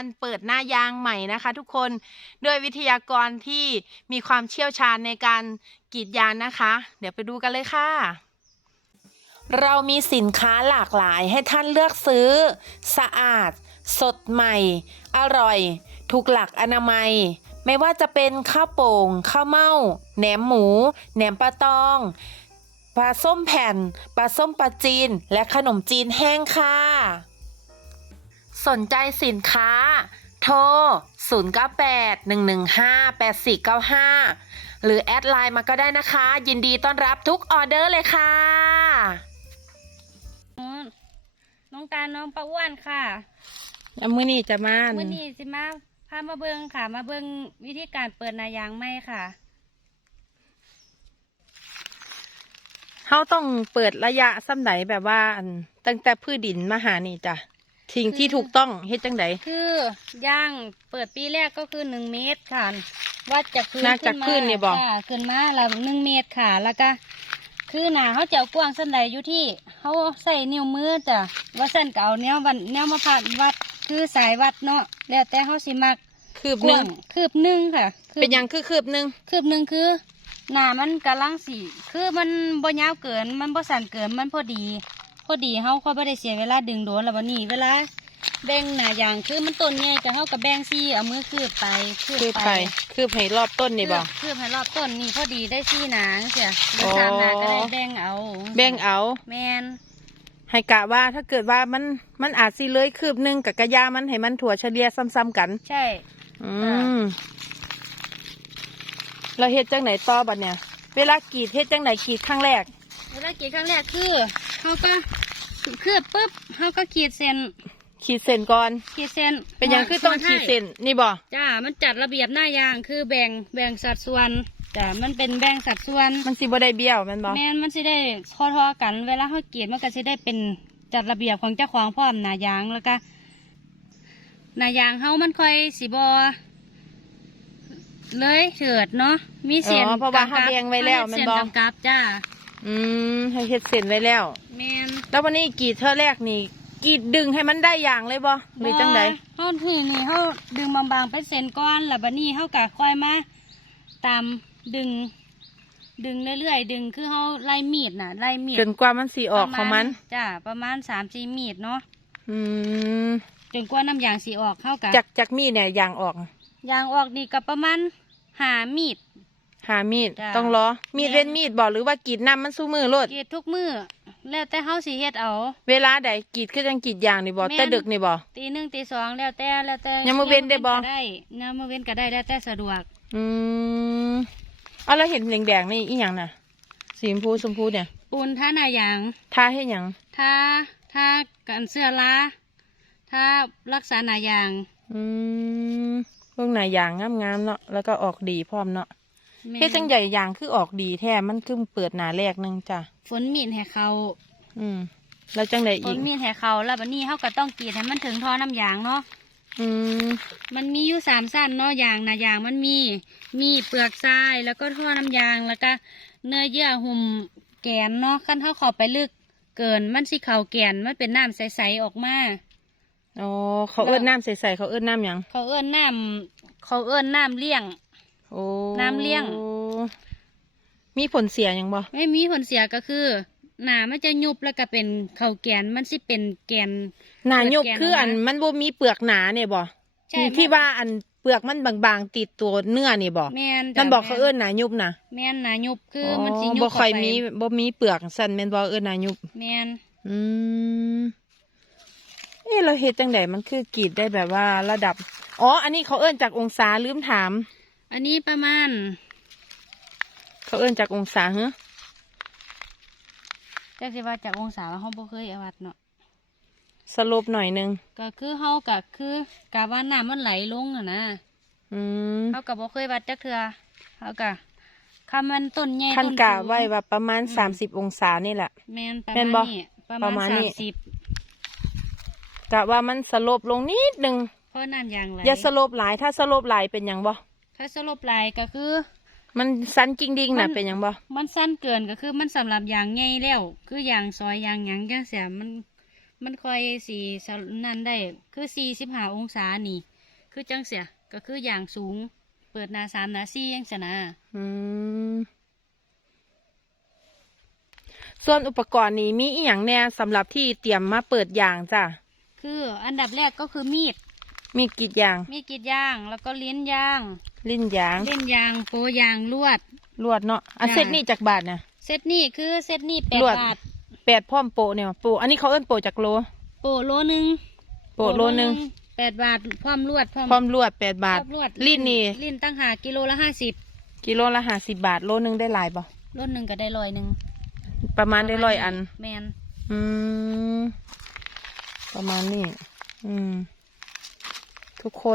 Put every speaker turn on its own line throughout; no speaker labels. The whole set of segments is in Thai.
เปิดหน้ายางใหม่นะคะทุกคนด้วยวิทยากรที่มีความเชี่ยวชาญในการกรีดยางนะคะเดี๋ยวไปดูกันเลยค่ะเรามีสินค้าหลากหลายให้ท่านเลือกซื้อสะอาดสดใหม่อร่อยถูกหลักอนามัยไม่ว่าจะเป็นข้าวโป่งข้าวเม่าแหนมหมูแหนมปลาตองปลาส้มแผ่นปลาส้มปลาจีนและขนมจีนแห้งค่ะสนใจสินค้าโทร 0981158495 หรือแอดไลน์มาก็ได้นะคะยินดีต้อนรับทุกออเดอร์เลยค่ะ
น้องการน้องปะอ้วนค่ะ
มื้อนี้จะมา
มื้อนี้สิมาพามาเบิงค่ะมาเบิงวิธีการเปิดนายางไหมค่ะ
เขาต้องเปิดระยะซ้ำไหนแบบว่าตั้งแต่พืชดินมาหานี่จ้ะสิ่งที่ถูกต้องเฮ็ดจังได
คือย่างเปิดปีแรกก็คือ1 เมตรค่ะวัดจากพื้น
ขึ้นนี่บอก
ขึ้นมาแล้ว1 เมตรค่ะแล้วก็คือหนาเขาจะเอากว้างสั้นใดอยู่ที่เขาใส่นิ้วมือจ้ะว่าสั้นก็เอาแนวมาผ่านวัดคือสายวัดเนาะแล้วแต่เขาสิมัก
คืบหนึ่ง
ค่ะ
เป็นยังคืบหนึ่ง
คือหนามันกำลังสีคือมันบ่ยาวเกินมันบ่สั้นเกินมันพอดีเขาค่อยบ่ได้เสียเวลาดึงโดนแล้ววันนี้เวลาแบ่งหนายางคือมันต้นใหญ่จะเขากับแบ่งซี่เอามือคืบ
ให้รอบต้นนี่บ่
คืบให้รอบต้นนี่พอดีได้ซี่หนาเสียเดี๋ยว3 หนาก็ได้แบ่งเอาแมน
ให้กะว่าถ้าเกิดว่ามันอาจสิเลยคืบหนึ่งกับกระยามันให้มันถั่วเฉลี่ยซ้ำๆกัน
ใช่
เราเฮ็ดจังไหนต่อบัดเนี่ยเวลากรีดเฮ็ดจังไหนกรีดครั้งแรก
คือเขาก็คืบปุ๊บเขาก็ขีดเส้น
ก่อน
เป็น
ยังคือต้องขีดเส้นนี่บ่
จ้ามันจัดระเบียบหน้ายางคือแบ่งสัดส่วนจ้ามันเป็นแบ่งสัดส่วน
มันสิบ่ได้เบี้ยวมันบ่
มันสิได้ทอกันเวลาเขากรีดมันก็สิได้เป็นจัดระเบียบของเจ้าของพร้อมหน้ายางแล้วก็หน้ายางเขามันค่อยสิบ่เลยเถิดเนาะมีเส้น
เพราะว่าเขาแบ่งไว้แล้วมันบ่
กราฟจ้า
ให้เฮ็ดเส้นไว้แล้วแล้ววันนี้กรีดเท่าแรกนี่กรีดดึงให้มันได้อย่างเลยบ่หรือจังได
เขานี่เขาดึงบางๆไปเส้นก้อนแล้วบัดนี้เขากะค่อยมาตามดึงเรื่อยๆดึงคือเขาไล่มีด
จนกว่ามันสีออกของมัน
จ้าประมาณ3-4 มีดเนาะจนกว่าน้ำยางสีออกเข้ากัน
จากมีดเนี่ยยางออก
นี่ก็ประมาณ5 มีด
ต้องรอมีดเว้นมีดบอกหรือว่ากรีดน้ำมันสู้มือโลด
กรีดทุกมือแล้วแต่เฮาสิเฮ็ดเอา
เวลาใดกรีดคือจังกรีดยางนี่บ่แต่ดึกนี่บ่
ตี 1 ตี 2แล้วแต่
ยังมือเว้นได้บ่
ยังมือเว้นก็ได้แล้วแต่สะดวก
เอาแล้วเห็นแดงๆนี่อีหยังน่ะสีชมพูเนี่ย
ปูนท่าหน้ายาง
ท่าให้หยัง
ท่ากันเสื้อลาท่ารักษาหน้ายาง
พวกหน้ายางงามๆเนาะแล้วก็ออกดีพร้อมเนาะเฮ็ดจังใหญ่ยางคือออกดีแท้มันคือเปิดหน้าแรกนึงจ้ะ
ฝนมีดให้เขา
แล้วจังไดอีก
ฝนมีดให้เขาแล้วบัดนี้เขาก็ต้องกรีดให้มันถึงท่อน้ำยางเนาะมันมีอยู่3 สั้นเนาะยางหน้ายางมันมีเปลือกทรายแล้วก็ท่อน้ำยางแล้วก็เนื้อเยื่อหุ้มแกนเนาะขั้นเขาเข้าไปลึกเกินมันสิเข่าแกนมันเป็นน้ำใสๆออกมา
เขาเอิ้นน้ำใสๆเขาเอิ้นน้ำหยัง
เขาเอิ้นน้ำเลี้ยงน้ำเลี้ยง
มีผลเสียยังบ่
ไม่มีผลเสียก็คือหนามันจะยุบแล้วก็เป็นเข่าแกนมันสิเป็นแกน
หนายุบคือมันบ่มีเปลือกหนาเนี่ยบ่ที่ว่าเปลือกมันบางๆติดตัวเนื้อนี่บ่มันบอกเขาเอิ้นหนายุบนะ
แม่นหนายุบคือมันสิยุบ
บ่ค่อยมีเปลือกสั่นแม่นบ่เอิ้นหนายุบ
แม่น
เราเฮ็ดจังไดมันคือกรีดได้แบบว่าระดับอันนี้เขาเอิ้นจากองศาลืมถาม
อันนี้ประมาณ
เขาเอิ้นจากองศาเหรอ
แต่สิว่าจากองศาเขาบ่เคยวัดเนาะ
สลบหน่อยนึง
ก็คือเขาก็คือกะว่าน้ำมันไหลลงนะเขาก็บ่เคยวัดจักเทื่อเขาก็คำมันต้นใหญ่
ท่านกะไว้ว่าประมาณ30 องศานี่แหละ
แม่นประมาณ30
กะว่ามันสลบลงนิดนึง
เพราะนั่นอย่างไร
อย่าสลบหลายถ้าสลบหลายเป็นอย่างบ่
ถ้าสลบหลายก็คือ
มันสั้นจริงดิ่งน่ะเป็นอย่างบ่
มันสั้นเกินก็คือมันสำหรับยางใหญ่แล้วคือยางซอยยางหยังจังเสียมันค่อยสีนั่นได้คือ45 องศานี่คือจังเสียก็คืออย่างสูงเปิดหนา3หนา4ยังสนะ
ส่วนอุปกรณ์นี้มีอีหยังแน่สำหรับที่เตรียมมาเปิดยางจ้ะ
คืออันดับแรกก็คือมีด
กรีดยาง
แล้วก็ลิ้นยางโปยางลวด
เนาะอันเซตนี้จากบาทนะ
เซตนี้8 บาท
8พร้อมโปเนี่ยโปอันนี้เขาเอิ้นโปจากโล
โลนึง8 บาทพร้อมลวด
8 บาทลิ้นนี่
ลิ้นตั้งหากิโลละ50
บาทโลนึงได้หลายบ่
โลนึงก็ได้100นึง
ประมาณได้100อัน
แมน
ประมาณนี้ทุกคน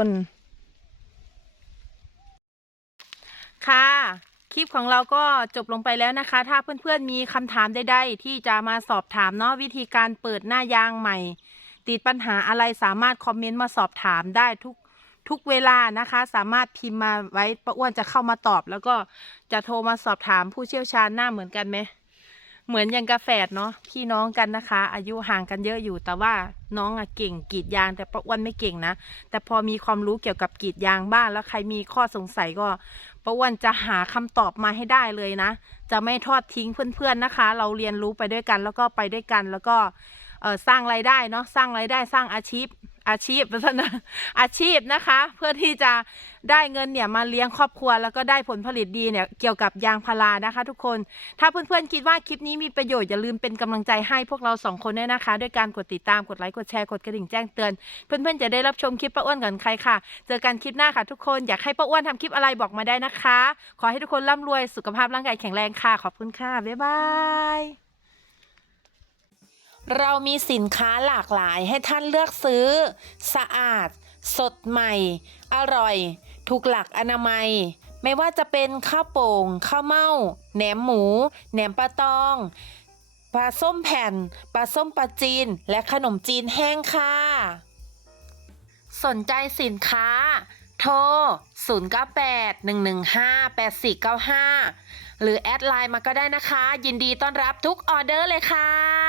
ค่ะคลิปของเราก็จบลงไปแล้วนะคะถ้าเพื่อนๆมีคำถามใดๆที่จะมาสอบถามเนาะวิธีการเปิดหน้ายางใหม่ติดปัญหาอะไรสามารถคอมเมนต์มาสอบถามได้ทุกเวลานะคะสามารถพิมพ์มาไว้ป้าอ้วนจะเข้ามาตอบแล้วก็จะโทรมาสอบถามผู้เชี่ยวชาญหน้าเหมือนกันไหมเหมือนยังกาแฟเนาะพี่น้องกันนะคะอายุห่างกันเยอะอยู่แต่ว่าน้องอะเก่งกรีดยางแต่ป้าอ้วนไม่เก่งนะแต่พอมีความรู้เกี่ยวกับกรีดยางบ้างแล้วใครมีข้อสงสัยก็ป้าอ้วนจะหาคำตอบมาให้ได้เลยนะจะไม่ทอดทิ้งเพื่อนๆนะคะเราเรียนรู้ไปด้วยกันแล้วก็ไปด้วยกันแล้วก็สร้างรายได้เนาะสร้างรายได้สร้างอาชีพนะคะเพื่อที่จะได้เงินเนี่ยมาเลี้ยงครอบครัวแล้วก็ได้ผลผลิตดีเนี่ยเกี่ยวกับยางพารานะคะทุกคนถ้าเพื่อนๆคิดว่าคลิปนี้มีประโยชน์อย่าลืมเป็นกำลังใจให้พวกเรา2 คนด้วยนะคะด้วยการกดติดตามกดไลค์กดแชร์กดกระดิ่งแจ้งเตือนเพื่อนๆจะได้รับชมคลิปป้าอ้วนก่อนใครค่ะเจอกันคลิปหน้าค่ะทุกคนอยากให้ป้าอ้วนทำคลิปอะไรบอกมาได้นะคะขอให้ทุกคนร่ำรวยสุขภาพร่างกายแข็งแรงค่ะขอบคุณค่ะบ๊ายบายเรามีสินค้าหลากหลายให้ท่านเลือกซื้อสะอาดสดใหม่อร่อยถูกหลักอนามัยไม่ว่าจะเป็นข้าวโป่งข้าวเม่าแหนมหมูแหนมปลาตองปลาส้มแผ่นปลาส้มปลาจีนและขนมจีนแห้งค่ะสนใจสินค้าโทร0981158495หรือแอดไลน์มาก็ได้นะคะยินดีต้อนรับทุกออเดอร์เลยค่ะ